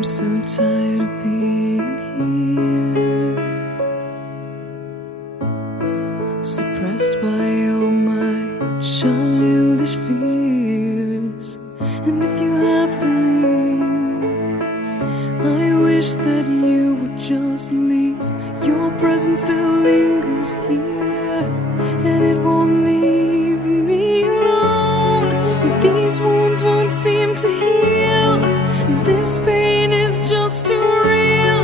I'm so tired of being here, suppressed by all my childish fears. And if you have to leave, I wish that you would just leave. Your presence still lingers here, and it won't leave me alone. These wounds won't seem to heal. This pain is just too real.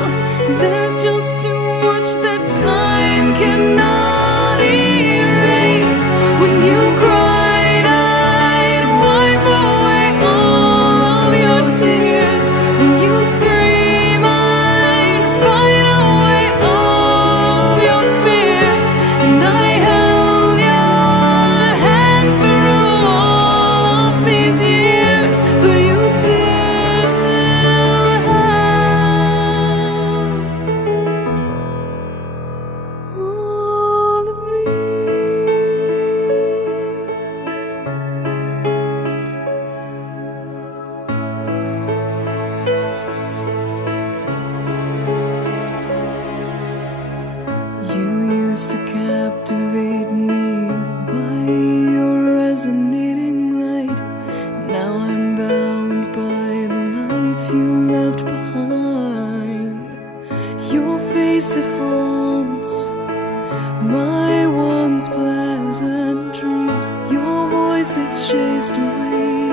There's just too much that time cannot erase. When you cried, I'd wipe away all of your tears. When you'd scream, I'd fight away all of your fears. And I held your hand through all of these years, but you still to captivate me by your resonating light. Now I'm bound by the life you left behind. Your face, it haunts my once pleasant dreams. Your voice, it chased away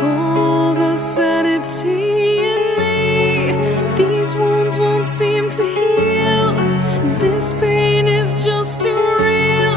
all the sanity in me. These wounds won't seem to heal. This pain is just too real.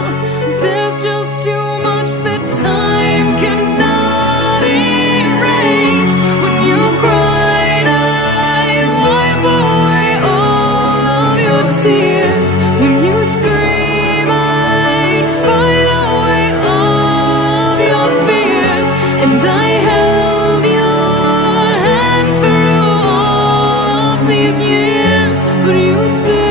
There's just too much that time cannot erase. When you cried, I'd wipe away all of your tears. When you scream, I'd fight away all of your fears. And I held your hand through all of these years, but you still